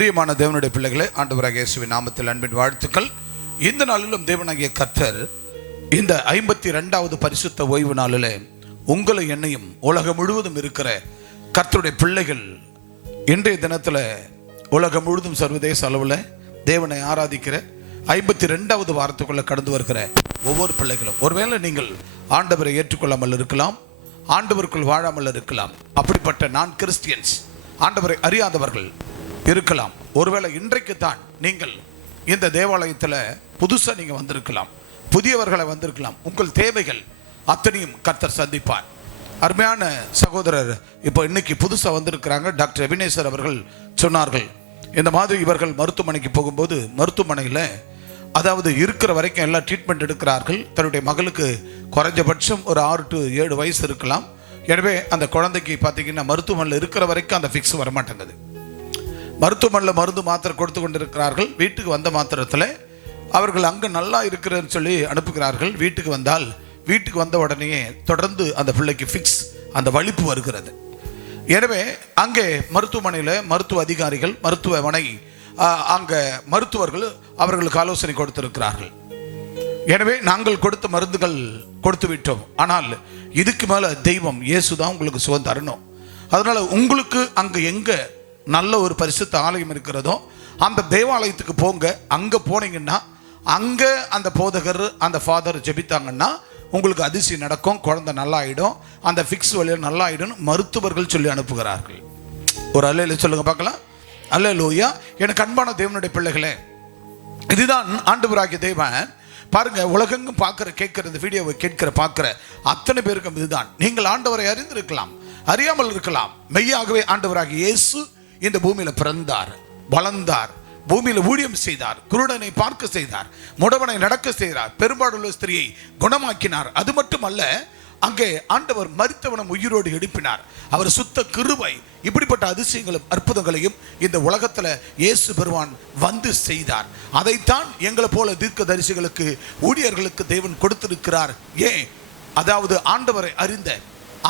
பிரியமான தேவனுடைய பிள்ளைகளே, ஆண்டவராகிய இயேசுவின் நாமத்தில் அன்பின் வாழ்த்துக்கள். இந்த நாளிலும் தேவனாகிய கர்த்தர் இந்த 52வது பரிசுத்த ஓய்வு நாளில் உங்களை என்னையும் உலகம் முழுவதும் இருக்கிற கர்த்தருடைய பிள்ளைகள் இன்றைய தினத்தில் உலகம் முழுவதும் சர்வதேச அளவில் தேவனை ஆராதிக்கிற 52வது வாரத்துக்குள்ளே கடந்து வருகிற ஒவ்வொரு பிள்ளைகளும், ஒருவேளை நீங்கள் ஆண்டவரை ஏற்றுக்கொள்ளாமல் இருக்கலாம், ஆண்டவருக்குள் வாழாமல் இருக்கலாம். அப்படிப்பட்ட நான் கிறிஸ்டியன்ஸ், ஆண்டவரை அறியாதவர்கள் இருக்கலாம். ஒருவேளை இன்றைக்கு தான் நீங்கள் இந்த தேவாலயத்தில் புதுசாக நீங்கள் வந்திருக்கலாம், புதியவர்களை வந்திருக்கலாம். உங்கள் தேவைகள் அத்தனையும் கர்த்தர் சந்திப்பார். அருமையான சகோதரர் இப்போ இன்னைக்கு புதுசாக வந்திருக்கிறாங்க, டாக்டர் எபினேசர் அவர்கள் சொன்னார்கள், இந்த மாதிரி இவர்கள் மருத்துவமனைக்கு போகும்போது மருத்துவமனையில் அதாவது இருக்கிற வரைக்கும் எல்லாம் ட்ரீட்மெண்ட் எடுக்கிறார்கள். தன்னுடைய மகளுக்கு குறைஞ்சபட்சம் ஒரு 6 to 7 வயசு இருக்கலாம். எனவே அந்த குழந்தைக்கு பார்த்தீங்கன்னா மருத்துவமனையில் இருக்கிற வரைக்கும் அந்த ஃபிக்ஸ் வரமாட்டேங்குது. மருத்துவமனையில் மருந்து மாத்திரை கொடுத்து கொண்டிருக்கிறார்கள். வீட்டுக்கு வந்த மாத்திரத்தில் அவர்கள் அங்கே நல்லா இருக்கிறன்னு சொல்லி அனுப்புகிறார்கள். வீட்டுக்கு வந்தால் வீட்டுக்கு வந்த உடனே தொடர்ந்து அந்த பிள்ளைக்கு ஃபிக்ஸ், அந்த வலிப்பு வருகிறது. எனவே அங்கே மருத்துவமனையில் மருத்துவ அதிகாரிகள், மருத்துவமனை அங்கே மருத்துவர்கள் அவர்களுக்கு ஆலோசனை கொடுத்திருக்கிறார்கள். எனவே நாங்கள் கொடுத்த மருந்துகள் கொடுத்து விட்டோம், ஆனால் இதுக்கு மேலே தெய்வம் இயேசு தான் உங்களுக்கு சுகம் தரணும். அதனால் உங்களுக்கு அங்கே எங்கே நல்ல ஒரு பரிசுத்த ஆலயம் இருக்கிறதோ அந்த தேவாலயத்துக்கு போங்க. அங்கே போனீங்கன்னா அங்கே அந்த போதகர், அந்த ஃபாதர் ஜெபித்தாங்கன்னா உங்களுக்கு அதிசயம் நடக்கும், குழந்தை நல்லா ஆகிடும், அந்த ஃபிக்ஸ் வழியாக நல்லா ஆகிடும் மருத்துவர்கள் சொல்லி அனுப்புகிறார்கள். ஒரு அல்லேலூயா சொல்லுங்க பார்க்கலாம். அல்லேலூயா. எனக்கு அன்பான தேவனுடைய பிள்ளைகளே, இதுதான் ஆண்டவராகிய தேவன். பாருங்க, உலகெங்கும் பார்க்குற கேட்குற இந்த வீடியோவை கேட்கிற பார்க்குற அத்தனை பேருக்கும் இதுதான். நீங்கள் ஆண்டவரை அறிந்திருக்கலாம், அறியாமல் இருக்கலாம். மெய்யாகவே ஆண்டவராகிய இயேசு இந்த பூமியில பிறந்தார், வளர்ந்தார், பூமியில ஊழியம் செய்தார், குருடனை பார்க்க செய்தார், முடவனை நடக்க செய்தார், பெரும்பாடுள்ள ஸ்திரியை குணமாக்கினார். அது மட்டுமல்ல, அங்கே ஆண்டவர் மரித்தவனம் உயிரோடு எழுப்பினார். அவர் சுத்த கிருபை, இப்படிப்பட்ட அதிசயங்களும் அற்புதங்களையும் இந்த உலகத்துல இயேசு பெருமான் வந்து செய்தார். அதைத்தான் எங்களை போல தீர்க்க தரிசிகளுக்கு, ஊழியர்களுக்கு தேவன் கொடுத்திருக்கிறார். ஏன்? அதாவது ஆண்டவரை அறிந்த,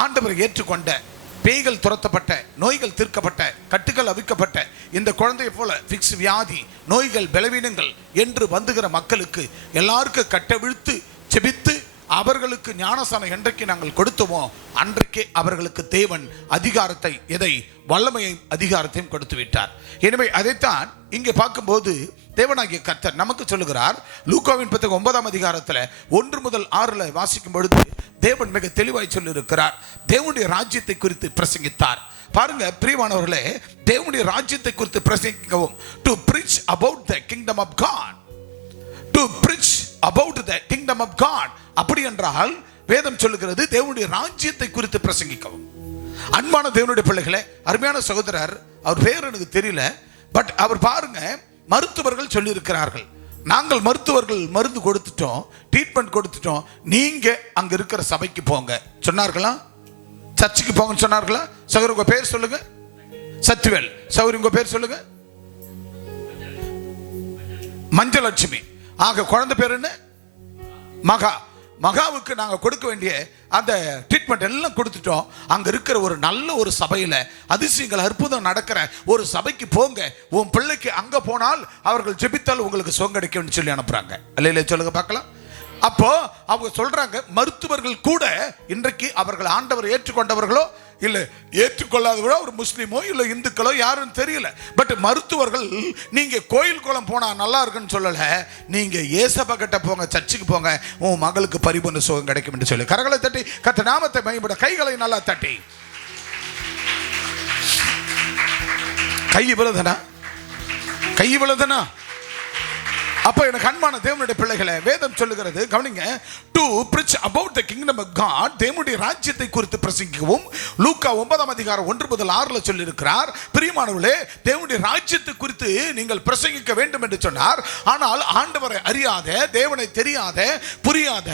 ஆண்டவரை ஏற்றுக்கொண்ட, பேய்கள் துரத்தப்பட்ட, நோய்கள் தீர்க்கப்பட்ட, கட்டுகள் அவிக்கப்பட்ட இந்த குழந்தையை போல ஃபிக்ஸ் வியாதி, நோய்கள், பலவீனங்கள் என்று வந்துகிற மக்களுக்கு எல்லாருக்கும் கட்டவிழ்த்து செபித்து அவர்களுக்கு ஞானசானம் என்றைக்கு நாங்கள் கொடுத்தோமோ அன்றைக்கே அவர்களுக்கு தேவன் அதிகாரத்தை, எதை? வல்லமையை, அதிகாரத்தையும் கொடுத்து விட்டார். எனவே அதைத்தான் இங்கே பார்க்கும்போது தேவனாகிய கர்த்தர் நமக்கு சொல்லுகிறார். லூக்காவின் புத்தகம் 9ஆம் அதிகாரத்தில் 1 முதல் 6 வாசிக்கும் பொழுது தேவன் மிக தெளிவாய் சொல்லி இருக்கிறார். தேவனுடைய ராஜ்யத்தை குறித்து பிரசங்கித்தார். பாருங்க பிரியமானவர்களே, தேவனுடைய ராஜ்யத்தை குறித்து பிரசங்கிக்கவும், to preach about the kingdom of God, to preach about the kingdom of God. அப்படி என்றால் வேதம் சொல்லுகிறது தேவனுடைய ராஜ்யத்தை குறித்து பிரசங்கிக்கவும். அன்பான தேவனுடைய பிள்ளைகளே, அருமையான சகோதரர், அவர் பேர் எனக்கு தெரியல, பட் அவர் பாருங்க, மருத்துவர்கள் சொல்லி இருக்கிறார்கள், நாங்கள் மருத்துவர்கள் மருந்து கொடுத்துட்டோம், ட்ரீட்மெண்ட் கொடுத்துட்டோம், நீங்க அங்க இருக்கிற சபைக்கு போங்க சொன்னார்களா? சர்ச்சுக்கு போங்கன்னு சொன்னார்களா? சகோதரி உங்க பேர் சொல்லுங்க. சத்வேல். சகோதரி உங்க பேர் சொல்லுங்க. மஞ்சலட்சுமி. ஆக குழந்தை பேர் என்ன? மகா. மகாவுக்கு நாங்கள் கொடுக்க வேண்டிய அந்த ட்ரீட்மெண்ட் எல்லாம் கொடுத்துட்டோம். அங்கே இருக்கிற ஒரு நல்ல ஒரு சபையில் அதிசயங்கள், அற்புதம் நடக்கிற ஒரு சபைக்கு போங்க, உன் பிள்ளைக்கு அங்கே போனால் அவர்கள் ஜெபித்தால் உங்களுக்கு சுகம் கிடைக்கும்னு சொல்லி அனுப்புறாங்க. அல்லேலூயா சொல்லுங்க பார்க்கலாம். அப்போ அவங்க சொல்றாங்க, மருத்துவர்கள் கூட இன்றைக்கு அவர்கள் ஆண்டவர் ஏற்றுக்கொண்டவர்களோ இல்லை ஏற்றுக்கொள்ளாதவரோ, ஒரு முஸ்லீமோ இல்லை இந்துக்களோ யாருன்னு தெரியல, பட் மருத்துவர்கள் நீங்க கோயில் குளம் போனா நல்லா இருக்குன்னு சொல்லல, நீங்க ஏசப்பா கிட்ட போங்க, சர்ச்சுக்கு போங்க, உன் மகளுக்கு பரிபூர்ண சுகம் கிடைக்கும் என்று சொல்லி கரங்களை தட்டி கர்த்தர் நாமத்தை மகிமைப்பட கைகளை நல்லா தட்டி. கை விழுதனா? அப்ப எனக்கு அன்பான தேவனுடைய பிள்ளைகளை, வேதம் சொல்லுகிறது, கவனிங்க, to preach about the kingdom of God, தேவனுடைய ராஜ்யத்தை குறித்து பிரசங்கிக்கவும். லூக்கா 9ஆம் அதிகாரம் 1 முதல் 6 சொல்லி இருக்கிறார். பிரியமானவர்களே, தேவனுடைய ராஜ்யத்தை குறித்து நீங்கள் பிரசங்கிக்க வேண்டும் என்று சொன்னார். ஆனால் ஆண்டவரை அறியாத, தேவனை தெரியாத, புரியாத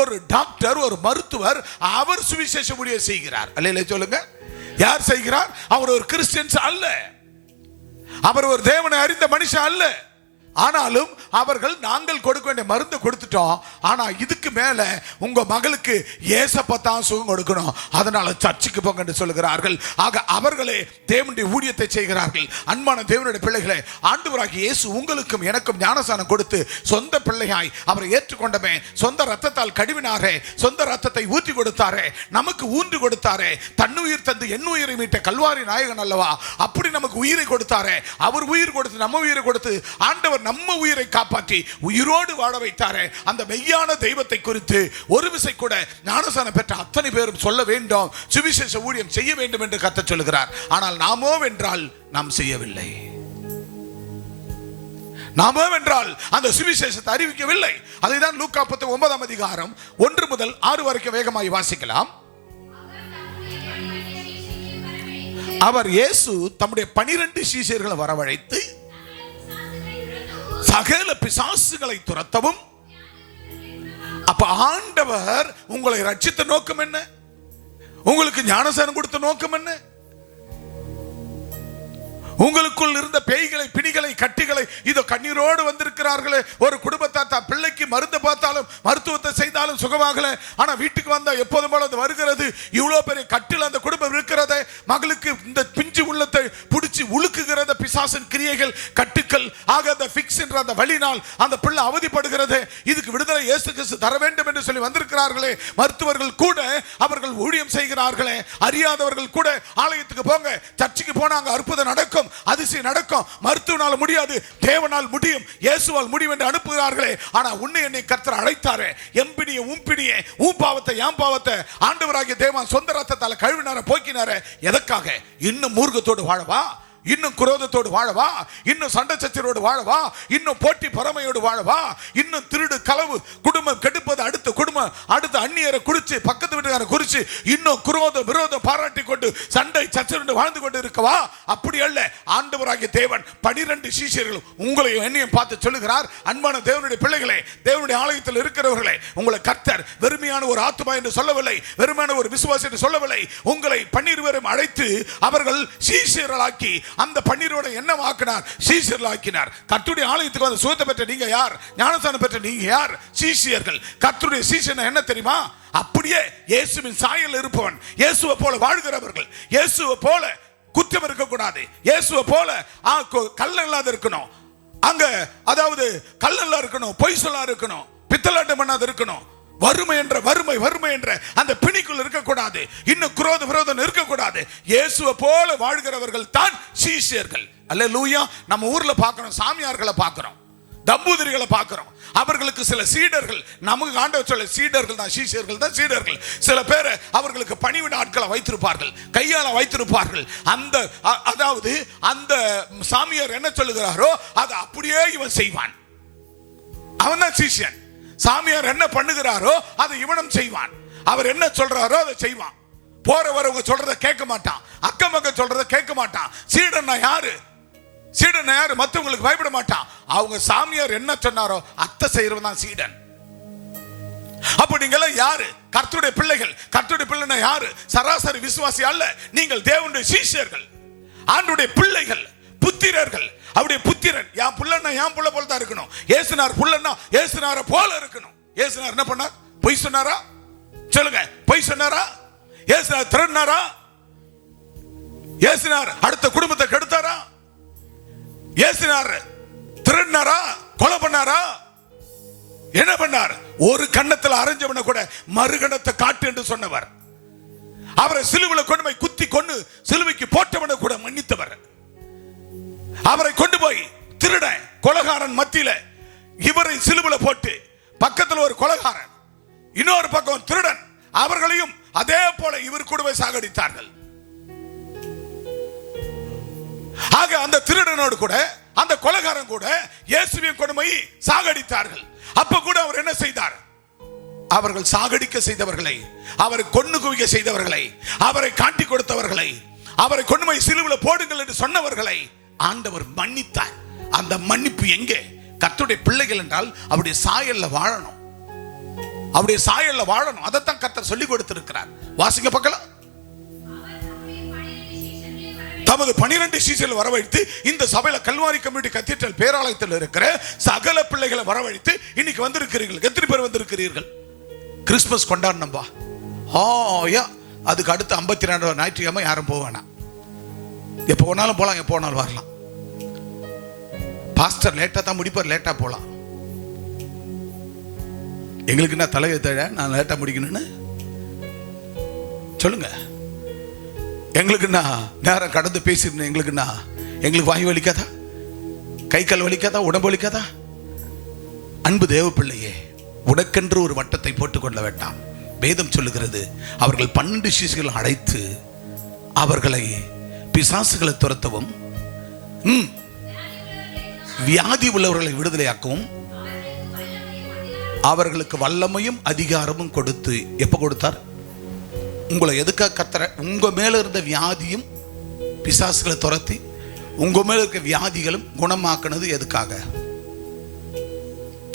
ஒரு டாக்டர், ஒரு மருத்துவர், அவர் சுவிசேஷ ஊழியம் செய்கிறார். அல்லேலூயா சொல்லுங்க. யார் செய்கிறார்? அவர் ஒரு கிறிஸ்டியன்ஸ் அல்ல, அவர் ஒரு தேவனை அறிந்த மனுஷன் அல்ல. ஆனாலும் அவர்கள் நாங்கள் கொடுக்க வேண்டிய மருந்து கொடுத்துட்டோம், ஆனா இதுக்கு மேல உங்க மகளுக்கு ஏசப்பா தான் சுகம் கொடுக்கணும், அதனால சர்ச்சுக்கு போங்க என்று சொல்லுகிறார்கள். ஆக அவர்களே தேவனுடைய ஊழியத்தை செய்கிறார்கள். அன்பான தேவனுடைய பிள்ளைகளே, ஆண்டவராகிய இயேசு உங்களுக்கும் எனக்கும் ஞானஸ்நானம் கொடுத்து சொந்த பிள்ளையாய் அவரை ஏற்றுக்கொண்டமே, சொந்த ரத்தத்தால் கழுவினாரே, சொந்த ரத்தத்தை ஊற்றி கொடுத்தாரே, நமக்கு ஊன்று கொடுத்தாரே, தன்னுயிர் தந்து என் உயிரை மீட்ட கல்வாரி நாயகன் அல்லவா, அப்படி நமக்கு உயிரை கொடுத்தாரே, அவர் உயிர் கொடுத்து நம்ம உயிரை கொடுத்து ஆண்டவர் நம்ம உயிரை காப்பாற்றி உயிரோடு வாழ வைத்தாரே, அந்த மெய்யான தெய்வத்தை குறித்து ஒரு விசை கூட ஞானஸ்நானம் பெற்ற அத்தனை பேரும் சொல்ல வேண்டும், சுவிசேஷ ஊழியம் செய்ய வேண்டும் என்று கர்த்தர் சொல்லுகிறார். ஆனால் நாமோ வென்றால் நாம் செய்யவில்லை, நாமோ வென்றால் அந்த சுவிசேஷத்தை அறிவிக்கவில்லை. அதைதான் லூக்கா 9 அதிகாரம் 1 முதல் 6 வரைக்கும் வேகமாய் வாசிக்கலாம். அவர் இயேசு தம்முடைய 12 சீஷர்களை வரவழைத்து சகல பிசாசுகளை துரத்தவும். அப்ப ஆண்டவர் உங்களை ரட்சித்த நோக்கம் என்ன? உங்களுக்கு ஞானஸ்நானம் கொடுத்த நோக்கம் என்ன? உங்களுக்குள் இருந்த பேய்களை, பிணிகளை, கட்டிகளை இதோ கண்ணீரோடு வந்திருக்கிறார்களே. ஒரு குடும்பத்தார் தான் பிள்ளைக்கு மருந்து பார்த்தாலும் மருத்துவத்தை செய்தாலும் சுகமாகல, ஆனா வீட்டுக்கு வந்தா எப்போதும் போல அது வருகிறது. இவ்வளவு பெரிய கட்டில் அந்த குடும்பம் இருக்கிறத, மகளுக்கு இந்த பிஞ்சு உள்ளத்தை பிடிச்சி உழுக்குகிறத பிசாசின் கிரியைகள், கட்டுக்கள், ஆக அந்த ஃபிக்ஸ் என்ற அந்த வழியினால் அந்த பிள்ளை அவதிப்படுகிறது. இதுக்கு விடுதலை இயேசு கிறிஸ்து தர வேண்டும் என்று சொல்லி வந்திருக்கிறார்களே. மருத்துவர்கள் கூட அவர்கள் ஊழியம் செய்கிறார்களே, அறியாதவர்கள் கூட ஆலயத்துக்கு போங்க, சர்ச்சுக்கு போனாங்க, அற்புதம் நடக்கும், அதிசயம் நடக்கும். மருத்துவனால் முடியாது, தேவனால் முடியும், இயேசுவால் முடியும் என்று அனுப்புகிறார்களே. ஆனா உன்னை என்னை கர்த்தர் அழைத்தாரே, எம்பிடியே உம்பிடியே உன் பாவத்தை என் பாவத்தை ஆண்டவராகிய தேவன் சொந்த ரத்தத்தால் கழுவினார, போக்கினார. எதற்காக? இன்னும் மூர்க்கத்தோடு வாழவா? இன்னும் குரோதத்தோடு வாழவா? இன்னும் சண்டை சச்சரோடு வாழவா? இன்னும் போட்டி பொறாமையோடு வாழவா? இன்னும் திருடு, களவு, குடும்பம் கெடுப்பது, அடுத்த குடும்பம், அடுத்த அந்நியரை குறிச்சு, பக்கத்து வீட்டுக்கார குறிச்சு, இன்னும் குரோதம் விரோதம் பாராட்டி கொண்டு சண்டை சச்சரோடு வாழ்ந்து கொண்டு இருக்கவா? அப்படி அல்ல. ஆண்டவராகிய தேவன் 12 சீஷர்கள் உங்களையும் என்னையும் பார்த்து சொல்லுகிறார், அன்பான தேவனுடைய பிள்ளைகளே, தேவனுடைய ஆலயத்தில் இருக்கிறவர்களே, உங்களை கர்த்தர் வெறுமையான ஒரு ஆத்துமா என்று சொல்லவில்லை, வெறுமையான ஒரு விசுவாசி என்று சொல்லவில்லை. உங்களை 12 பேரும் அழைத்து அவர்கள் சீஷர்களாக்கி அந்த 12 என்னவாக்கினார்? சீஷர்களாக்கினார். கர்த்தருடைய ஆலயத்துக்கு வந்து சுகத்தை பெற்ற நீங்க யார்? ஞானஸ்நானம் பெற்ற நீங்க யார்? சீஷர்கள். கர்த்தருடைய சீஷன் என்ன தெரியுமா? அப்படியே இயேசுவின் சாயல் இருப்பவன், இயேசுவை போல வாழ்கிறவர்கள், இயேசுவை போல குற்றம் இருக்கக்கூடாது, இயேசுவை போல கள்ள இல்லாத இருக்கணும், அங்க அதாவது கள்ள இருக்கணும், பொய் சொல்ல இருக்கணும், பித்தலாட்டம் பண்ணாத இருக்கணும், வறுமை என்ற அந்த பிணிக்குள் இருக்கக்கூடாது, இன்னும் குரோத விரோதம் இருக்கக்கூடாது. இயேசுவை போல வாழ்கிறவர்கள் தான் சீஷர்கள். அல்லேலூயா. நம்ம ஊர்ல பார்க்கிறோம், சாமியார்களை பார்க்கிறோம், தம்பூதிரிகளை பார்க்கிறோம், அவர்களுக்கு சில சீடர்கள், நமக்கு ஆண்டவர் சொல்ல சீடர்கள் தான், சீஷர்கள் தான் சீடர்கள். சில பேர் அவர்களுக்கு பணிவிட ஆட்களை வைத்திருப்பார்கள், கையால வைத்திருப்பார்கள். அந்த அதாவது அந்த சாமியார் என்ன சொல்லுகிறாரோ அதை அப்படியே இவன் செய்வான், அவன் தான் சீஷன். சாமியார் என்ன பண்ணுகிறாரோ அதை இவனும் செய்வான், அவர் என்ன சொல்றாரோ அதை செய்வான். போறவரவங்க சொல்றத கேட்க மாட்டான், அக்கம் பக்கம் சொல்றத கேட்க மாட்டான். சீடன்னா யாரு? சீடன் யாரு? மற்றவங்களுக்கு பயப்பட மாட்டான். அவங்க சாமியார் என்ன சொன்னாரோ அத்தை செய்யறவன் தான் சீடன். அப்ப நீங்க எல்லாம் யாரு? கர்த்தருடைய பிள்ளைகள். கர்த்தருடைய பிள்ளைன்னா யாரு? சராசரி விசுவாசி அல்ல, நீங்கள் தேவனுடைய சீஷர்கள், ஆண்டவருடைய பிள்ளைகள், புத்திரர்கள். அவருடைய புத்திரன் என் புள்ளன்னா என் புள்ள போல தான் இருக்கணும். ஏசுனார் புள்ளன்னா ஏசுனார போல இருக்கணும். ஏசுனார் என்ன பண்ணார்? பொய் சொன்னாரா? சொல்லுங்க, பொய் சொன்னாரா? ஏசுனார் திருடினாரா? ஏசுனார் அடுத்த குடும்பத்தை கெடுத்தாரா? ஏசுனார் திருடினாரா? கொலை பண்ணாரா? என்ன பண்ணார்? ஒரு கண்ணத்தில் அரைஞ்சவன கூட மறுகணத்தை காட்டு என்று சொன்னவர். அவரை சிலுவையில் கொண்டு போய் குத்தி கொண்டு சிலுவைக்கு போட்டவனை கூட மன்னித்தவர். அவரை கொண்டு போய் திருட கொலைகாரன் மத்தியில இவரை சிலுவையில் போட்டு, பக்கத்தில் ஒரு கொலைகாரன், இன்னொரு பக்கம் திருடன், அவர்களையும் அதே போல இவர் கூட போய் சாகடித்தார்கள். ஆக அந்த திருடனோடு கூட அந்த கொலைகாரன் கூட இயேசுவையும் கொண்டு போய் சாகடித்தார்கள். அப்ப கூட அவர் என்ன செய்தார்? அவர்கள் சாகடிக்க செய்தவர்களை, அவரை கொன்னு குவிக்க செய்தவர்களை, அவரை காட்டி கொடுத்தவர்களை, அவரை கொண்டு போய் சிலுவையில் போடுங்கள் என்று சொன்னவர்களை ஆண்டவர் மன்னித்தார். அந்த மன்னிப்பு எங்கே? கர்த்தருடைய பிள்ளைகள் என்றால் அவருடைய சாயல்ல வாழணும், அவருடைய சாயல்ல வாழணும். அதைத்தான் கர்த்தர் சொல்லி கொடுத்திருக்கிறார். வாசிங்க பார்க்கலாம். தமது 12 சீஷர்களை வரவழைத்து இந்த சபையில கல்வாரி கம்யூனிட்டி கத்தீட்ரல் பேராலயத்தில் இருக்கிற சகல பிள்ளைகளை வரவழைத்து இன்னைக்கு வந்திருக்கிறீர்கள். எத்தனை பேர் வந்திருக்கிறீர்கள்? கிறிஸ்துமஸ் கொண்டாடணும்பா. அதுக்கு அடுத்து 52 ஞாயிற்றுக்கிழமை யாரும் போக வேணாம். எப்போ வேணாலும் போகலாம், எப்போ வேணாலும் வரலாம். பாஸ்டர் லேட்டாக தான் முடிப்பார், லேட்டாக போகலாம். எங்களுக்கு என்ன தலையெழுத்த நான் லேட்டாக முடிக்கணும்னு சொல்லுங்க. எங்களுக்குன்னா நேரம் கடந்து பேசிருந்தேன். எங்களுக்குன்னா எங்களுக்கு வாய் வலிக்காதா, கை கால் வலிக்காதா, உடம்பு வலிக்காதா? அன்பு தேவ பிள்ளையே, உனக்கென்று ஒரு வட்டத்தை போட்டுக்கொள்ள வேண்டாம். வேதம் சொல்லுகிறது, அவர்கள் 12 சீஷர்களை அழைத்து அவர்களை பிசாசுகளை துரத்தவும் வியாதி உள்ளவர்களை விடுதலையாக்கவும் அவர்களுக்கு வல்லமையும் அதிகாரமும் கொடுத்து. எப்ப கொடுத்தார்? உங்களை எதுக்காக கத்தற? உங்க மேல இருந்த வியாதியும் பிசாசுகளை துரத்தி உங்க மேல இருக்க வியாதிகளும் குணமாக்குனது எதுக்காக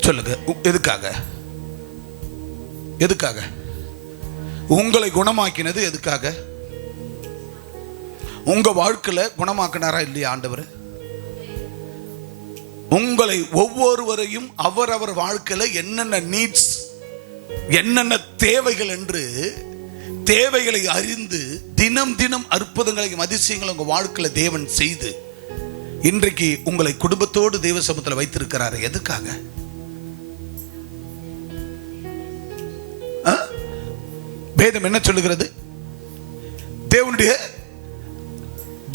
சொல்லுங்க? எதுக்காக? எதுக்காக உங்களை குணமாக்கினது? எதுக்காக? உங்க வாழ்க்கையில குணமாக்கினாரா இல்லையா ஆண்டவர்? உங்களை ஒவ்வொருவரையும் அவரவர் வாழ்க்கையில என்னென்ன நீட்ஸ், என்னென்ன தேவைகள் என்று தேவைகளை அறிந்து தினம் தினம் அற்புதங்களையும் அதிசயங்களை உங்க வாழ்க்கையில தேவன் செய்து இன்றைக்கு உங்களை குடும்பத்தோடு தேவ சமூகத்தில் வைத்திருக்கிறாரு. எதுக்காக? வேதம் என்ன சொல்லுகிறது?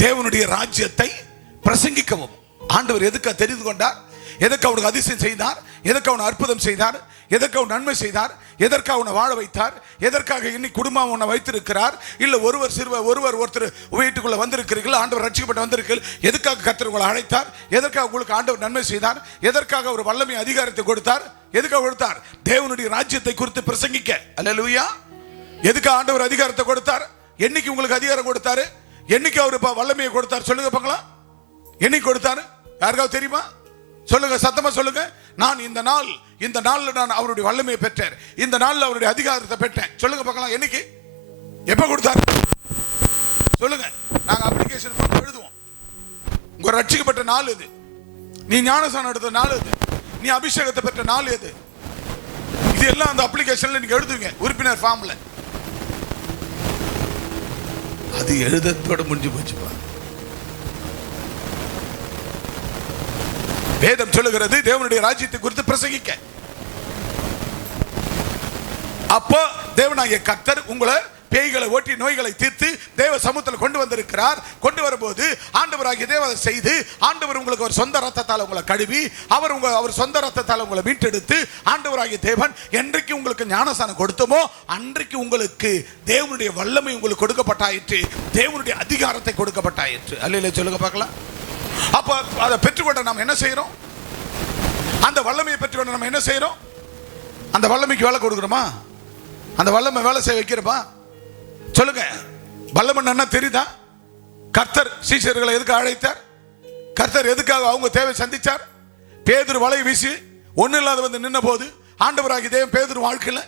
தேவனுடைய ராஜ்யத்தை பிரசங்கிக்கவும். ஆண்டவர் எதுக்காக தெரிந்து கொண்டார்? எதற்கு அவனுக்கு அதிசயம் செய்தார்? எதற்கு அவன் அற்புதம் செய்தார்? எதற்கு அவன் நன்மை செய்தார்? எதற்காக அவனை வாழ வைத்தார்? எதற்காக இன்னைக்கு குடும்பம் உன்னை வைத்திருக்கிறார்? இல்ல ஒருத்தர் வீட்டுக்குள்ள வந்திருக்கிறீர்கள், ஆண்டவர் ரட்சிக்கப்பட்டு வந்திருக்கிறீர்கள். எதுக்காக கர்த்தர் உங்களை அழைத்தார்? எதற்காக உங்களுக்கு ஆண்டவர் நன்மை செய்தார்? எதற்காக ஒரு வல்லமை அதிகாரத்தை கொடுத்தார்? எதுக்காக கொடுத்தார்? தேவனுடைய ராஜ்யத்தை குறித்து பிரசங்கிக்க. அல்லேலூயா. எதுக்காக ஆண்டவர் அதிகாரத்தை கொடுத்தார்? என்னைக்கு உங்களுக்கு அதிகாரம் கொடுத்தாரு? என்னைக்கு அவர் வல்லமையை கொடுத்தார்? சொல்லுங்க பார்க்கலாம். என்னைக்கு கொடுத்தாரு? யாருக்காவது தெரியுமா? சொல்லுங்க, சத்தமா சொல்லுங்க. நான் இந்த நாள்ல நான் அவருடைய வல்லமையை பெற்றேன், இந்த நாள்ல அவருடைய அதிகாரத்தை பெற்றேன். சொல்லுங்க பார்க்கலாம். என்னைக்கு? எப்ப கொடுத்தாரு? சொல்லுங்க. நாங்க அப்ளிகேஷன் போட்டு எழுதுவோம். உங்க ரட்சிக்கப்பட்ட நாள் எது? நீ ஞானஸ்நானம் எடுத்த நாள் எது? நீ அபிஷேகத்தை பெற்ற நாள் எது? இது எல்லாம் அந்த அப்ளிகேஷன்ல நீங்க எழுதுவீங்க, உறுப்பினர் ஃபார்ம்ல. அது எழுதத்தோட முடிஞ்சு போச்சுப்பா. வேதம் சொல்லுகிறது தேவனுடைய ராஜ்யத்தை குறித்து பிரசங்கிக்க. அப்போ தேவனாகிய கர்த்தர் உங்களை பேய்களை ஓட்டி நோய்களை தீர்த்து தேவ சமூகத்தில் கொண்டு வந்திருக்கிறார். கொண்டு வரும்போது ஆண்டவராகிய தேவனை செய்து ஆண்டவர் உங்களுக்கு ஒரு சொந்த ரத்தத்தால் உங்களை கழுவி அவர் சொந்த ரத்தத்தால் உங்களை மீட்டெடுத்து ஆண்டவராகிய தேவன் என்றைக்கு உங்களுக்கு ஞானஸ்நானம் கொடுத்தமோ அன்றைக்கு உங்களுக்கு தேவனுடைய வல்லமை உங்களுக்கு கொடுக்கப்பட்டாயிற்று, தேவனுடைய அதிகாரத்தை கொடுக்கப்பட்டாயிற்று. அல்லேலூயா சொல்லுங்க பார்க்கலாம். அப்ப அதை பெற்றுக்கொண்ட நாம் என்ன செய்யறோம்? அந்த வல்லமையை பெற்றுக்கொண்ட நம்ம என்ன செய்யறோம்? அந்த வல்லமைக்கு வேலை கொடுக்கிறோமா? அந்த வல்லமை வேலை செய்ய வைக்கிறோமா? சொல்லுங்க. வல்லமை என்ன தெரியுதா? கர்த்தர் சீஷர்களை எதுக்கு அழைத்தார்? கர்த்தர் எதுக்காக அவங்க தேவை சந்திச்சார்? பேதுரு வலை வீசி ஒண்ணு இல்லாத வந்து நின்ன போது ஆண்டவராகிய தேவன் பேதுரு வாழ்க்கையில,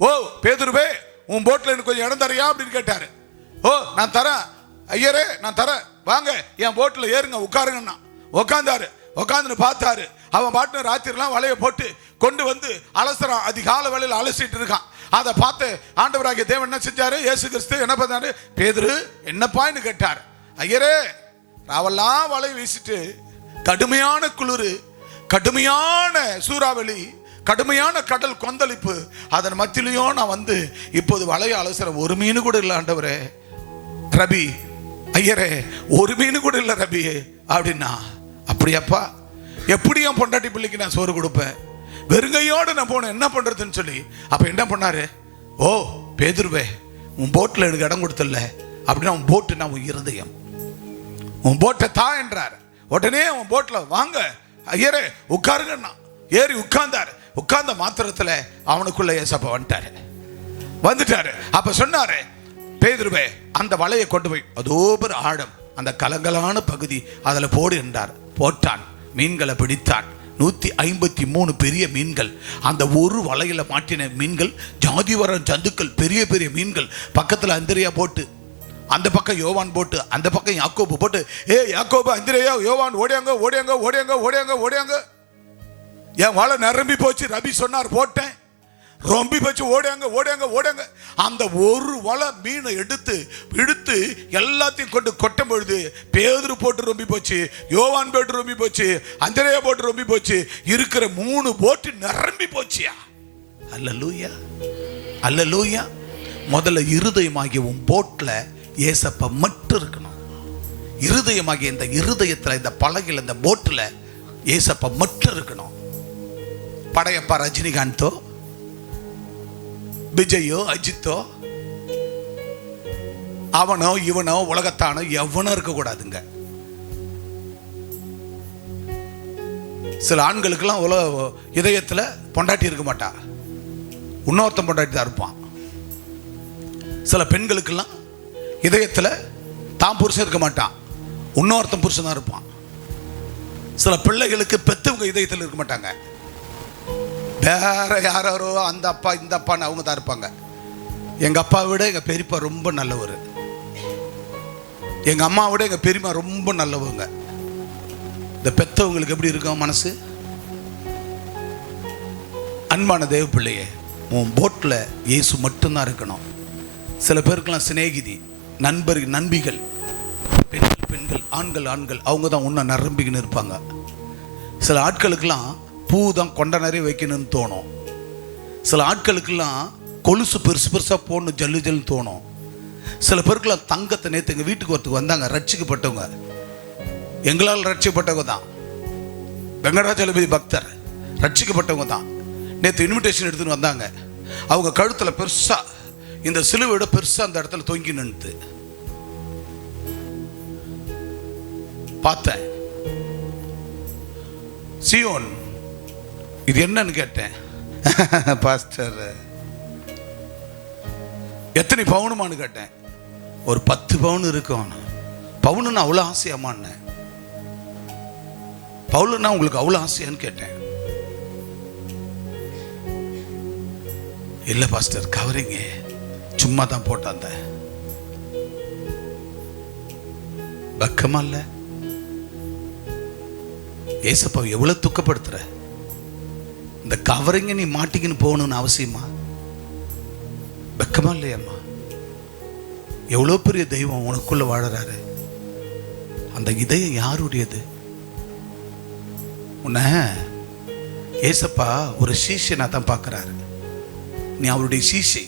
ஓ பேதுருவே, உன் போட்ல எனக்கு கொஞ்சம் இடம் தரையா அப்படின்னு கேட்டாரு. ஓ நான் தரேன் ஐயரே, நான் தரேன், வாங்க என் போட்ல ஏறுங்க, உட்காருங்கன்னா. உட்கார்ந்தாரு. உட்கார்ந்து பார்த்தாரு. அவன் பாட்டு ராத்திரிலாம் வலையை போட்டு கொண்டு வந்து அலசுறான். அதிகால வேளையில் அலசிட்டு இருக்கான். அதை பார்த்து ஆண்டவராகிய தேவன் என்ன செஞ்சாரு? இயேசு கிறிஸ்து என்ன பண்ணாரு? பேதுரு என்னப்பான்னு கேட்டார். ஐயரே, ராவெல்லாம் வலை வீசிட்டு கடுமையான குளிர், கடுமையான சூறாவளி, கடுமையான கடல் கொந்தளிப்பு, அதன் மத்தியிலையும் நான் வந்து இப்போது வலையை அலசுற ஒரு மீன் கூட இல்லை ஆண்டவரே. ரபி, ஐயரே, ஒரு மீன் கூட இல்லை ரபி அப்படின்னா. அப்படியாப்பா, எப்படி என் பொண்டாட்டி பிள்ளைக்கு நான் சோறு கொடுப்பேன்? வெறுங்கையோடு நான் போனேன், என்ன பண்றதுன்னு சொல்லி. அப்ப என்ன பண்ணாரு? ஓ பேதுருவே, உன் போட்ல எனக்கு இடம் கொடுத்தல அப்படின்னா, உன் போட்டு நான் உன் இருதயம், உன் போட்டை தா என்றார். உடனே உன் போட்ல வாங்க ஐயரே உட்காருங்கன்னா ஏறி உட்கார்ந்தாரு. உட்கார்ந்த மாத்திரத்துல அவனுக்குள்ள ஏசப்பா வந்துட்டாரு. அப்ப சொன்னாரு, பேதுருவே அந்த வலையை கொண்டு போய் அதோ ஒரு ஆழம், அந்த கலங்கலான பகுதி, அதுல போடு என்றார். போட்டான். மீன்களை பிடித்தான். 153 பெரிய மீன்கள். அந்த ஒரு வலையில மாட்டின மீன்கள், ஜாதி வர ஜந்துக்கள், பெரிய பெரிய மீன்கள். பக்கத்துல அந்தரியா போட்டு அந்த பக்கம் யோவான் போட்டு, அந்த பக்கம் யாக்கோபு போட்டு, ஏ யாக்கோபு, அந்திரேயா, யோவான் ஓடியாங்க ஓடியாங்க ஓடியாங்க ஓடியாங்க ஓடியாங்க. என் வாழை நிரம்பி போச்சு, ரபி சொன்னார், போட்டேன். ரொம்பி போச்சு, ஓடியாங்க ஓடியாங்க ஓடியாங்க. அந்த ஒரு வலை மீனை எடுத்து இழுத்து எல்லாத்தையும் கொண்டு கொட்டும் பொழுது பேதுரு போட்டு ரொம்பி போச்சு, யோவான் போட்டு ரொம்பி போச்சு, அந்திரேயா போட்டு ரொம்பி போச்சு. இருக்கிற 3 போட்டு நிரம்பி போச்சியா. அல்லேலூயா, அல்லேலூயா. முதல்ல இருதயமாகிய உன் போட்ல ஏசப்பா மட்டும் இருக்கணும். இருதயமாகிய இந்த இருதயத்துல, இந்த பலகையில், இந்த போட்டுல ஏசப்பா மட்டும் இருக்கணும். படையப்பா ரஜினிகாந்தோ, விஜயோ, அஜித்தோ, அவனோ இவனோ உலகத்தானோ எவனோ இருக்க கூடாதுங்க. சில ஆண்களுக்கெல்லாம் இதயத்துல பொண்டாட்டி இருக்க மாட்டா, இன்னொருத்தன் பொண்டாட்டி தான் இருப்பான். சில பெண்களுக்கெல்லாம் இதயத்துல தான் புருஷன் இருக்க மாட்டான், இன்னொருத்தன் புருஷன் தான் இருப்பான். சில பிள்ளைகளுக்கு பெத்தவங்க இதயத்தில் இருக்க மாட்டாங்க, வேற யாரோ அந்த அப்பா இந்த அப்பான்னு அவங்க தான் இருப்பாங்க. எங்க அப்பாவை விட எங்க பெரியப்பா ரொம்ப நல்லவர், எங்க அம்மாவை விட எங்க பெரியம்மா ரொம்ப நல்லவங்க. இந்த பெத்தவங்களுக்கு எப்படி இருக்கும் மனசு? அன்பான தேவ பிள்ளையே, உன் போட்ல இயேசு மட்டும்தான் இருக்கணும். சில பேருக்கெல்லாம் சிநேகிதி, நண்பர்கள், நண்பிகள், பெண்கள் பெண்கள், ஆண்கள் ஆண்கள், அவங்க தான் உன்னை நிரம்பிக்கின்னு இருப்பாங்க. சில ஆட்களுக்கெல்லாம் பூ தான் கொண்ட நிறைய வைக்கணும்னு தோணும். சில ஆட்களுக்கெல்லாம் கொலுசு பெருசு பெருசாக போடணும், ஜல்லு ஜல்லுன்னு தோணும். சில பேருக்கெல்லாம் தங்கத்தை, நேற்று எங்கள் வீட்டுக்கு ஒருத்தருக்கு வந்தாங்க, ரட்சிக்கப்பட்டவங்க, எங்களால் ரட்சிக்கப்பட்டவங்க தான், வெங்கடாச்சலபதி பக்தர், ரட்சிக்கப்பட்டவங்க தான். நேற்று இன்விடேஷன் எடுத்துன்னு வந்தாங்க. அவங்க கழுத்தில் பெருசாக இந்த சிலுவையோட பெருசாக அந்த இடத்துல தொங்கி நின்று பார்த்தேன். சியோன் இது என்னன்னு கேட்டேன். பாஸ்டர் எத்தனை பவுனுமானு கேட்டேன். ஒரு 10 பவுன் இருக்கும். பவுனுன்னு அவ்வளோ ஆசையாமான்னு, பவுலுன்னா உங்களுக்கு அவ்வளோ ஆசையான்னு கேட்டேன். இல்லை பாஸ்டர், கவரிங்க சும்மா தான் போட்டாந்த. பக்கமா இல்ல? ஏசப்பா எவ்வளவு துக்கப்படுத்துற. இந்த கவரிங்க நீ மாட்டிக்கின்னு போகணும்னு அவசியமா? பக்கமா இல்லையம்மா? எவ்வளோ பெரிய தெய்வம் உனக்குள்ள வாழறாரு. அந்த இதயம் யாருடையது? உன்னை ஏசப்பா ஒரு சீஷனா தான் பார்க்கிறாரு. நீ அவருடைய சீஷை.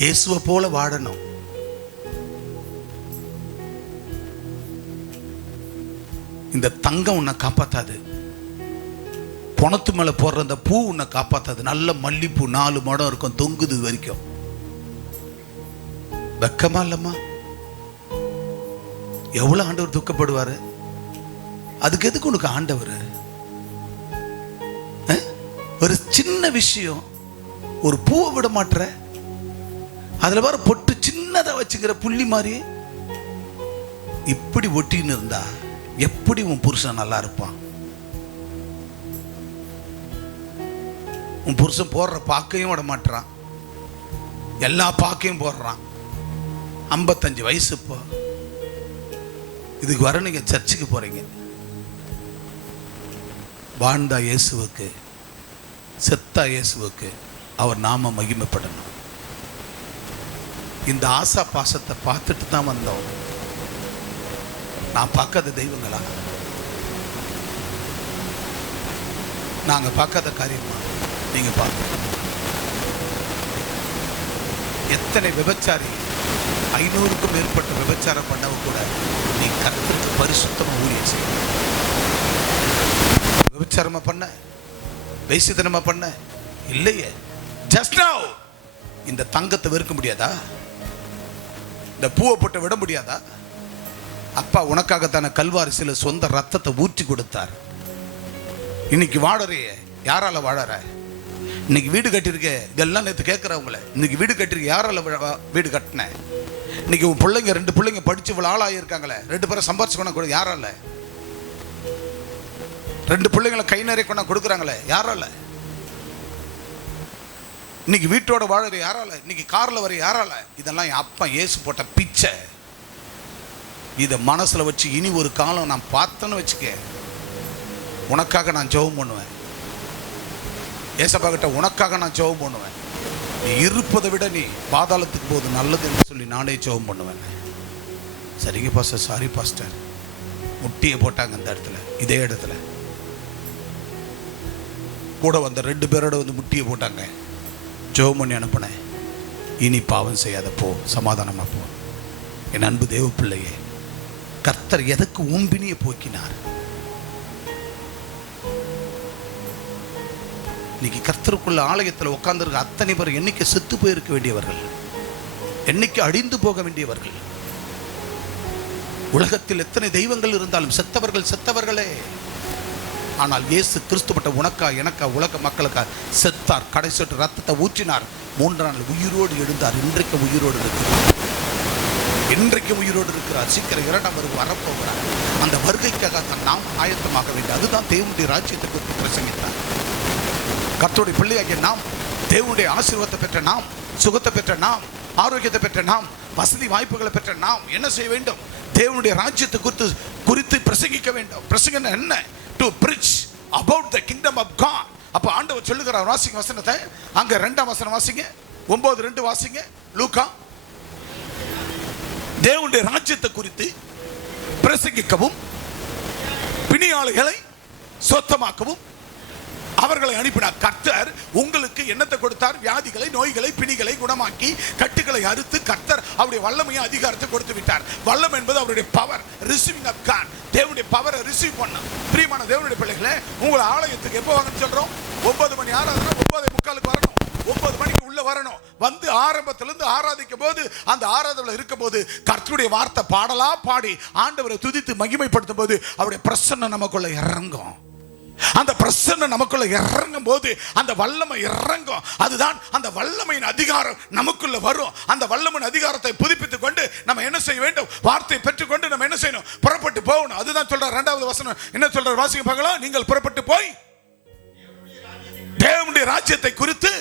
இயேசுவை போல வாழணும். இந்த தங்கம் உன்னை காப்பாத்தாது, பொணத்து மேல போடுற அந்த பூ உன்னை காப்பாத்தாது. நல்ல மல்லிப்பூ 4 மடம் இருக்கும், தொங்குது வரைக்கும். வெக்கமா இல்லம்மா? எவ்வளவு ஆண்டவர் துக்கப்படுவாரு. அதுக்கு எதுக்கு உனக்கு ஆண்டவர்? ஒரு சின்ன விஷயம், ஒரு பூவை விட மாட்டுற, அதுல வர பொட்டு சின்னதா வச்சுக்கிற புள்ளி மாதிரி இப்படி ஒட்டின்னு இருந்தா எப்படி உன் புருஷன் நல்லா இருப்பான்? உன் புருஷன் போடுற பாக்கையும் விட மாட்டான், எல்லா பாக்கையும் போடுறான். 55 வயசு. இப்போ இதுக்கு வர நீங்க சர்ச்சுக்கு போறீங்க. வாழ்ந்தா இயேசுவுக்கு, செத்தா இயேசுவுக்கு, அவர் நாம மகிமைப்படணும். இந்த ஆசா பாசத்தை பார்த்துட்டு தான் வந்தோம். நான் பார்க்காத தெய்வங்களா? நாங்க பார்க்காத காரியமா நீங்க பார்க்க? எத்தனை விபச்சாரி, 500க்கும் மேற்பட்ட விபச்சாரம் பண்ணவங்க கூட நீ கர்த்தருக்கு பரிசுத்தமா ஊழியம் செய்ய. விபச்சாரமா பண்ண, வேசித்தனமா பண்ண இல்லையே. ஜஸ்ட் நவ் இந்த தங்கத்தை வெறுக்க முடியாதா? இந்த பூவை போட்டு விட முடியாதா? அப்பா உனக்காகத்தான கல்வாரிசில சொந்த ரத்தத்தை ஊற்றி கொடுத்தார். இன்னைக்கு வாழறைய யாரால வாழற? இன்னைக்கு வீடு கட்டிருக்க, இதெல்லாம் நேற்று கேட்கிறவங்கள, இன்னைக்கு வீடு கட்டிருக்க யாரால வீடு கட்டின? இன்னைக்கு உன் பிள்ளைங்க 2 பிள்ளைங்க படிச்சு இவ்வளவு ஆளாயிருக்காங்களே, 2 பேரை சம்பாரிச்சு கொண்டா கூட யாரால? 2 பிள்ளைங்களை கை நிறைய கொண்டா கொடுக்குறாங்களே யாரால? இன்னைக்கு வீட்டோட வாழற யாரால, இன்னைக்கு கார்ல வர யாரால? இதெல்லாம் என் அப்பா இயேசு போட்ட பிச்சை. இதை மனசுல வச்சு இனி ஒரு காலம் நான் பார்த்தேன்னு வச்சுக்க, உனக்காக நான் ஜெபம் பண்ணுவேன். ஏசப்பா கிட்ட உனக்காக நான் ஜெபம் பண்ணுவேன். நீ இருப்பதை விட நீ பாதாளத்துக்கு போது நல்லதுன்னு சொல்லி நானே ஜெபம் பண்ணுவேன். சரிங்க பாஸ்டர், சாரி பாஸ்டர். முட்டியை போட்டாங்க அந்த இடத்துல, இதே இடத்துல கூட வந்த 2 பேரோட வந்து முட்டியை போட்டாங்க. ஜெபம் பண்ணி அனுப்பினேன். இனி பாவம் செய்யாத, போ, சமாதானமா போ. என் அன்பு தேவ பிள்ளையே, கர்த்தர் எதற்கு ஊம்பினியை போக்கினார்? இன்னைக்கு கர்த்தருக்குள்ள ஆலயத்தில் உட்கார்ந்துருக்க அத்தனை பேர் என்னைக்கு செத்து போயிருக்க வேண்டியவர்கள், என்னைக்கு அழிந்து போக வேண்டியவர்கள். உலகத்தில் எத்தனை தெய்வங்கள் இருந்தாலும் செத்தவர்கள் செத்தவர்களே. ஆனால் இயேசு கிறிஸ்துப்பட்ட உனக்கா எனக்கா உலக மக்களுக்கா செத்தார், கடைசி ரத்தத்தை ஊற்றினார், 3ஆம் நாள் உயிரோடு எழுந்தார். இன்றைக்கு உயிரோடு இருக்கிறார், இன்றைக்கு உயிரோடு இருக்கிறார். சீக்கிரம் 2ஆம் வருகை வரப்போகிறார். அந்த வருகைக்காக நாம் ஆயத்தமாக வேண்டும். அதுதான் தேவனுடைய ராஜ்யத்தை குறித்து பிரசங்கித்தார். கர்த்தருடைய பிள்ளையாகிய நாம், தேவனுடைய ஆசீர்வாதத்தை பெற்ற நாம், சுகத்தை பெற்ற நாம், ஆரோக்கியத்தை பெற்ற நாம், வசதி வாய்ப்புகளை பெற்ற நாம் என்ன செய்ய வேண்டும்? தேவனுடைய ராஜ்யத்தை குறித்து பிரசங்கிக்க வேண்டும். பிரசங்கம் என்ன? To preach about the kingdom of God. அப்ப ஆண்டவர் சொல்லுகிறார், வாசிங்க வசனத்தை. அங்க 2ஆம் வசனம் வாசிங்க, 9:2 வாசிங்க. லூக்கா, தேவனுடைய ராஜ்யத்தை குறித்து பிரசங்கிக்கவும் பிணியாளிகளை சொத்தமாக்கவும் அவர்களை அனுப்பினார். கர்த்தர் உங்களுக்கு என்னத்தை கொடுத்தார்? வியாதிகளை, நோய்களை, பிணிகளை குணமாக்கி கட்டுகளை அறுத்து கர்த்தர் அவருடைய வல்லமையை, அதிகாரத்தை கொடுத்து விட்டார். வல்லம் என்பது அவருடைய பவர், ரிசீவிங் ஆஃப் காட். தேவனுடைய பவரை ரிசீவ் பண்ண பிரியமான தேவனுடைய பிள்ளைகளே, உங்களை ஆலயத்துக்கு எப்போ வாங்கன்னு சொல்றோம்? 9 மணி ஆராதனை, 9:45 வரணும். 9 மணிக்கு உள்ள வரணும். வந்து ஆரம்பத்திலிருந்து ஆராதிக்கும் போது, அந்த ஆராதனையில் இருக்கும் போது கர்த்தருடைய வார்த்தை பாடலா பாடி ஆண்டவரை துதித்து மகிமைப்படுத்தும் போது அவருடைய பிரசன்னம் நமக்குள்ள இறங்கும். அந்த பிரசன்னம் நமக்குள்ள இறங்கும் போது அந்த வல்லமை இறங்கும். அதுதான் அந்த வல்லமையின் அதிகாரம் நமக்குள்ள வரும். அந்த வல்லமையின் அதிகாரத்தை புதுப்பித்துக் கொண்டு நம்ம என்ன செய்ய வேண்டும்? வார்த்தையை பெற்றுக்கொண்டு நம்ம என்ன செய்யணும்? புறப்பட்டு போகணும். அதுதான் சொல்ற 2வது வசனம். என்ன சொல்ற? வாசிங்க பார்க்கலாம். நீங்கள் புறப்பட்டு போய் தேவனுடைய ராஜ்யத்தை குறித்து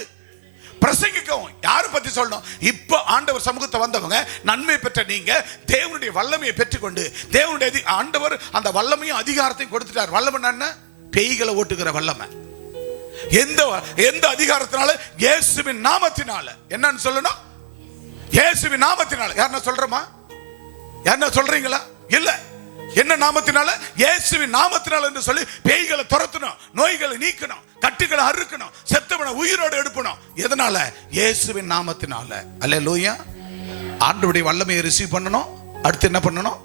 பிரசங்கிக்கவும். யாரை பத்தி சொல்லணும்? இப்ப ஆண்டவர் சமூகத்தை வந்தவங்க, நன்மை பெற்ற நீங்க தேவனுடைய வல்லமையை பெற்றுக்கொண்டு, தேவனுடைய ஆண்டவர் அந்த வல்லமையும் அதிகாரத்தையும் கொடுத்துட்டார். வல்லமை என்ன? பேய்களை ஓட்டுகிற வல்லமை. எந்த அதிகாரத்தினால? இயேசுவின் நாமத்தினால. என்னன்னு சொல்லணும்? இயேசுவின் நாமத்தினால. யாரா சொல்றமா? யாரா சொல்றீங்களா? இல்ல. என்ன நாமத்தினால? இயேசுவின் நாமத்தினால என்று சொல்லி பேய்களை துரத்தணும், நோய்களை நீக்கணும், கட்டுகளை அறுக்கணும், செத்தவனை உயிரோடு எடுக்கணும். எதனால? இயேசுவின் நாமத்தினால. அல்லேலூயா. ஆண்டவருடைய வல்லமையை ரிசீவ் பண்ணணும். அடுத்து என்ன பண்ணணும்?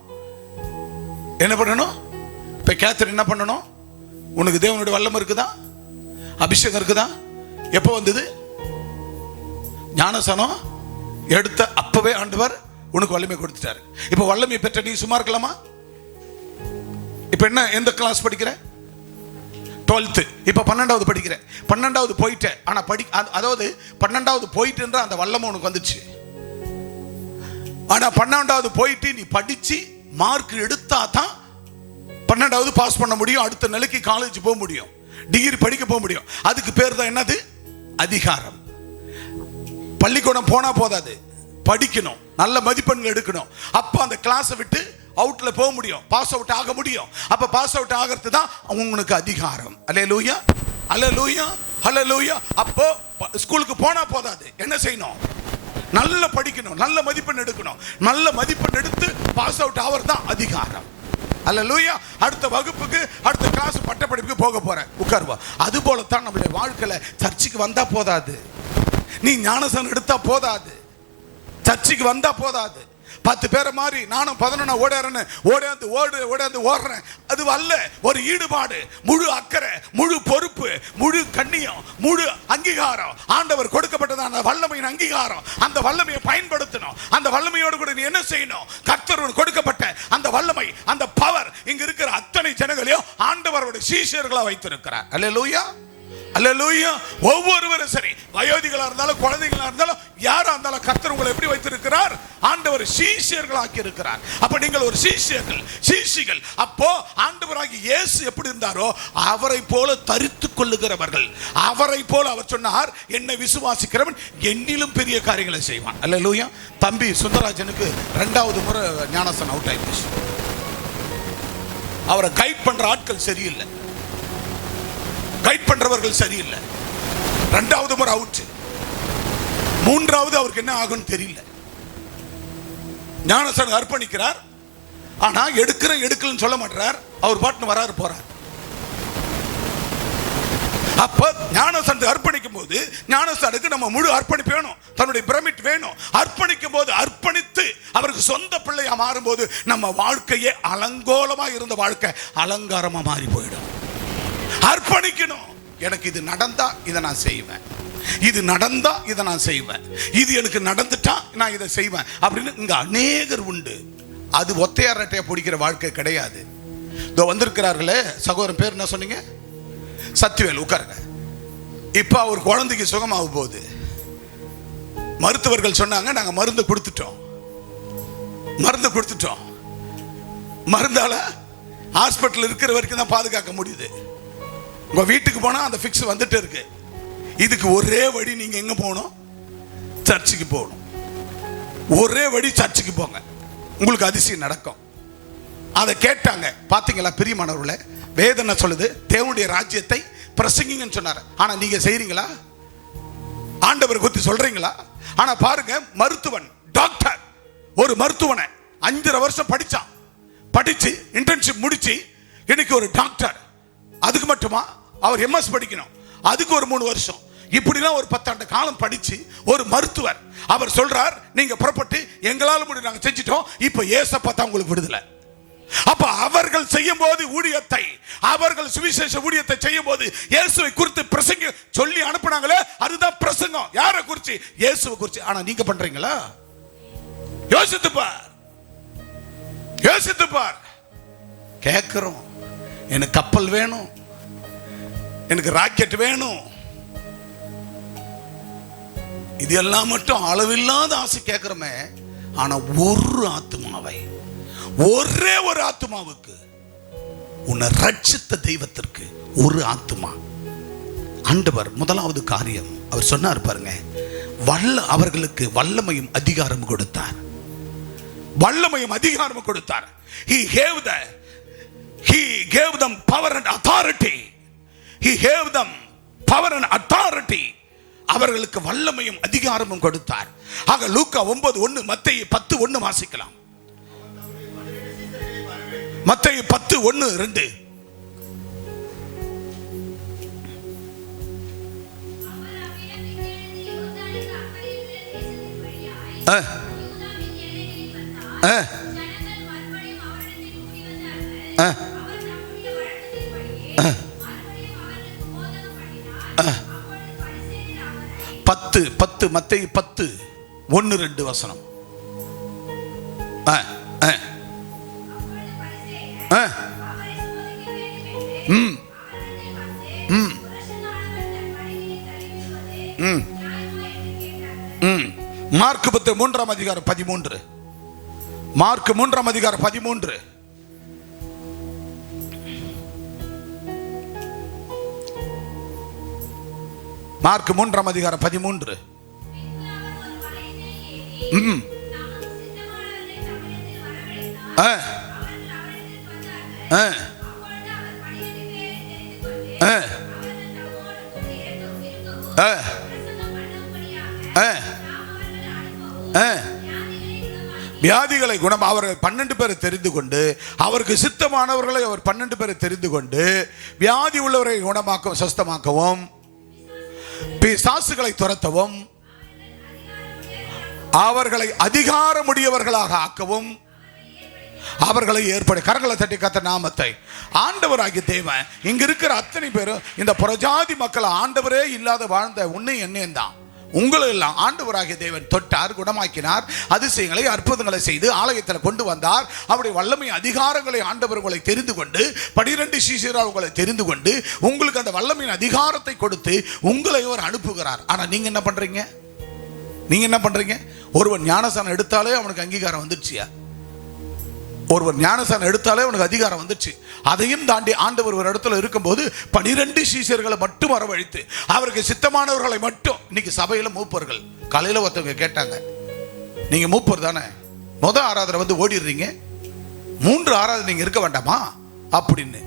என்ன பண்ணணும்? இப்ப கேத்தர் என்ன பண்ணணும்? உனக்கு தேவனுடைய வல்லமை இருக்குதா? அபிஷேகம் இருக்குதா? எப்போ வந்தது? ஞானசனம் எடுத்த அப்பவே ஆண்டவர் உனக்கு வல்லமை கொடுத்துட்டாரு. இப்ப வல்லமை பெற்ற நீ சும்மா இருக்கலாமா? இப்ப என்ன, எந்த கிளாஸ் படிக்கிற? 12th. இப்ப 12வது படிக்கிற. 12வது போயிட்ட. ஆனா அதாவது 12வது போயிட்டுன்ற அந்த வல்லமை உனக்கு வந்துச்சு. ஆனா 12வது போயிட்டு நீ படிச்சு மார்க் எடுத்தா தான் 12வது பாஸ் பண்ண முடியும். அடுத்த நிலைக்கு காலேஜ் போக முடியும், டிகிரி படிக்க போக முடியும். அதுக்கு பேர் தான் என்னது? அதிகாரம். பள்ளிக்கூடம் போனா போதாது, படிக்கணும், நல்ல மதிப்பெண்கள் எடுக்கணும். அப்ப அந்த கிளாஸை விட்டு அவுட்ல போக முடியும், பாஸ் அவுட் ஆக முடியும். அப்ப பாஸ் அவுட் ஆகிறது தான் உங்களுக்கு அதிகாரம். அல்லேலூயா, அல்லேலூயா, அல்லேலூயா. அப்போ ஸ்கூலுக்கு போனா போதாது, என்ன செய்யணும்? நல்ல படிக்கணும், நல்ல மதிப்பெண் எடுக்கணும். நல்ல மதிப்பெண் எடுத்து பாஸ் அவுட் ஆகிறது தான் அதிகாரம். அல்லேலூயா. அடுத்த வகுப்புக்கு, அடுத்த கிளாஸ், பட்டப்படிப்புக்கு போக போறேன், உட்காருவா. அது போலத்தான் நம்மளுடைய வாழ்க்கையில சர்ச்சுக்கு வந்தா போதாது, நீ ஞானசனம் எடுத்தா போதாது, சர்ச்சுக்கு வந்தா போதாது. 10 பேரை மாதிரி நானும் 11 ஓடாந்து ஓடுறேன். அது அல்ல. ஒரு ஈடுபாடு, முழு அக்கறை, முழு பொறுப்பு, முழு கண்ணியம், முழு அங்கீகாரம். ஆண்டவர் கொடுக்கப்பட்டது அந்த வல்லமையின் அங்கீகாரம். அந்த வல்லமையை பயன்படுத்தணும். அந்த வல்லமையோடு கூட நீ என்ன செய்யணும்? கர்த்தர் கொடுக்கப்பட்ட அந்த வல்லமை, அந்த பவர் இங்க இருக்கிற அத்தனை ஜனங்களையும் ஆண்டவருடைய சீஷர்களா வைத்திருக்கிறார். அல்லேலூயா, அல்லேலூயா. ஒவ்வொருவரும் சரி, வயோதிகளா இருந்தாலும் குழந்தைகளா இருந்தாலும் யாரா இருந்தாலும் கர்த்தர் உங்களை எப்படி வைத்திருக்கிறார்? ஆண்டவர் சீஷர்களாக்கி இருக்கிறார். அப்ப நீங்கள் ஒரு சீஷிகள். அப்போ ஆண்டவராகிய ஆண்டவராகி இயேசு எப்படி இருந்தாரோ அவரை போல தரித்து கொள்ளுகிறவர்கள். அவரை போல அவர் சொன்னார், என்னை விசுவாசிக்கிறவன் என்னிலும் பெரிய காரியங்களை செய்வான். அல்லேலூயா. தம்பி சுந்தரராஜனுக்கு 2வது முறை ஞானஸ்நானம் அவுட் ஆயிடுச்சு. அவரை கைட் பண்ற ஆட்கள் சரியில்லை, கைட் பண்றவர்கள் சரியில்லை. 2வது முறை அவுட். 3வது அவருக்கு என்ன ஆகும்னு தெரியல. ஞானஸ்நானம் அர்ப்பணிக்கிறார், ஆனா எடுக்கலன்னு சொல்ல மாட்டார். அவர் பாட்டுன்னு வராரு போறார். அப்ப ஞானஸ்நானத்தை அர்ப்பணிக்கும் போது ஞானஸ்நானத்துக்கு நம்ம முழு அர்ப்பணிப்பு வேணும், தன்னுடைய பிரமிட் வேணும். அர்ப்பணிக்கும் போது அர்ப்பணித்து அவருக்கு சொந்த பிள்ளையா மாறும்போது நம்ம வாழ்க்கையே அலங்கோலமா இருந்த வாழ்க்கை அலங்காரமா மாறி போயிடும். அர்ப்பணிக்கணும். எனக்கு இது நடந்தா இதை நான் செய்வேன், இது நடந்தா இதை நான் செய்வேன், இது எனக்கு நடந்துட்டா நான் இதை செய்வேன் அப்படின்னு இங்க அநேகர் உண்டு. அது ஒத்தையார் ரெட்டையா பிடிக்கிற வாழ்க்கை கிடையாது. இதோ வந்திருக்கிறார்களே சகோதரன், பேர் என்ன சொன்னீங்க? சத்திவேல். உட்காருங்க. இப்ப அவர் குழந்தைக்கு சுகமாக போகுது. மருத்துவர்கள் சொன்னாங்க, நாங்க மருந்து கொடுத்துட்டோம், மருந்தால ஹாஸ்பிட்டல் இருக்கிற வரைக்கும் தான் பாதுகாக்க முடியுது. உங்க வீட்டுக்கு போனா அந்த ஃபிக்ஸ் வந்துட்டு இருக்கு. இதுக்கு ஒரே வழி, நீங்க எங்க போகணும்? சர்ச்சுக்கு போகணும். ஒரே வழி, சர்ச்சுக்கு போங்க, உங்களுக்கு அதிசயம் நடக்கும். அதை கேட்டாங்க. பாத்தீங்களா பிரியமானவர்களே, வேதம் என்ன சொல்லுது? தேவனுடைய ராஜ்யத்தை பிரசங்கிங்கன்னு சொன்னார். ஆனா நீங்க செய்றீங்களா? ஆண்டவர் குறித்து சொல்றீங்களா? ஆனா பாருங்க, மருத்துவன், டாக்டர், ஒரு மருத்துவனை 5.5 வருஷம் படிச்சு இன்டர்ன்ஷிப் முடிச்சு இன்னைக்கு ஒரு டாக்டர். அதுக்கு மட்டுமா? அவர் எம்எஸ் படிக்கணும், அதுக்கு ஒரு 3 வருஷம். இப்படிலாம் ஒரு 10 ஆண்டு காலம் படிச்சு ஒரு மருத்துவர். அவர் சொல்றார், நீங்க புறப்பட்டு எங்களால முடியும், நாங்க செஞ்சிட்டோம், இப்ப ஏசப்பா தான் உங்களுக்கு விடுதலை. அப்ப அவர்கள் செய்யும் போது ஊழியத்தை, அவர்கள் சுவிசேஷ ஊழியத்தை செய்யும் போது இயேசுவை குறித்து பிரசங்க சொல்லி அனுப்புனாங்களே, அதுதான் பிரசங்கம். யாரை குறிச்சு? இயேசுவை குறிச்சு. ஆனா நீங்க பண்றீங்களா? யோசித்து பார். கேட்கிறோம், எனக்கு கப்பல் வேணும், எனக்கு ராக்கெட் வேணும், இது எல்லாம் மட்டும் அளவில்லாத ஆசை கேட்கிறோமே. ஆனா ஒரு ஆத்துமாவை, ஒரே ஒரு ஆத்துமாவுக்கு, உன்னை ரட்சித்த தெய்வத்திற்கு ஒரு ஆத்துமா. ஆண்டவர் முதலாவது காரியம் அவர் சொன்னார் பாருங்க, அவர்களுக்கு வல்லமையும் அதிகாரம் கொடுத்தார். He gave them power and authority. அவர்களுக்கு வல்லமையும் அதிகாரமும் கொடுத்தார். ஆக லூக்கா 9:1, மத்தேயு 10:1 வாசிக்கலாம். மத்தேயு 10:1-2. மத்தேயு 10:1-2 வசனம். மார்க் 3-ம் அதிகாரம் 13. மார்க் 3-ம் அதிகாரம் 13. மார்க் 3-ம் அதிகாரம் 13. வியாதிகளை குணம் அவர்கள் 12 பேரை தெரிந்து கொண்டு, அவருக்கு சித்தமானவர்களை அவர் 12 பேரை தெரிந்து கொண்டு, வியாதி உள்ளவரை குணமாக்கவும் சுஸ்தமாக்கவும், பிசாசுகளை துரத்தவும், அவர்களை அதிகாரமுடையவர்களாக ஆக்கவும் அவர்களை ஏற்படு. கரங்களை தட்டி கர்த்தர் நாமத்தை. ஆண்டவராகிய தேவன் இங்க இருக்கிற அத்தனை பேரும் இந்த புறஜாதி மக்கள் ஆண்டவரே இல்லாத வாழ்ந்த உன்னை என்னையும் தான் உங்களை எல்லாம் ஆண்டவராகிய தேவன் தொட்டார், குணமாக்கினார், அதிசயங்களை அற்புதங்களை செய்து ஆலயத்தில் கொண்டு வந்தார். அவருடைய வல்லமை அதிகாரங்களை ஆண்டவர் உங்களை தெரிந்து கொண்டு 12 சீஷரால் உங்களை தெரிந்து கொண்டு உங்களுக்கு அந்த வல்லமையின் அதிகாரத்தை கொடுத்து உங்களை அவர் அனுப்புகிறார். ஆனா நீங்க என்ன பண்றீங்க? ஒருவன் ஞானஸ்நானம் எடுத்தாலே அவனுக்கு அங்கீகாரம் வந்துடுச்சியா? ஒருவர் ஞானஸ்தானம் எடுத்தாலே உனக்கு அதிகாரம் வந்துச்சு. அதையும் தாண்டி ஆண்டவர் ஒரு இடத்துல இருக்கும்போது 12 சீஷர்களை மட்டும் வரவழைத்து அவருக்கு சித்தமானவர்களை மட்டும். இன்னைக்கு சபையில மூப்பர்கள் காலையில ஒருத்தவங்க கேட்டாங்க, நீங்க மூப்பர் தானே, ஆராதனை வந்து ஓடிடுறீங்க, 3 ஆராதனை நீங்க இருக்க வேண்டாமா அப்படின்னு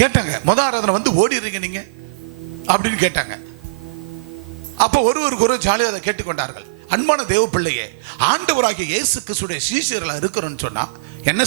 கேட்டாங்க. ஆராதனை வந்து ஓடிடுறீங்க நீங்க அப்படின்னு கேட்டாங்க. அப்ப ஒருவருக்கு ஒரு ஜாலியாக அதை கேட்டுக்கொண்டார்கள். அன்பான தேவ பிள்ளையே, ஆண்டவராகிய இயேசு கிறிஸ்துவின் சீஷர்களா இருக்கிறோம்னு சொன்னா என்ன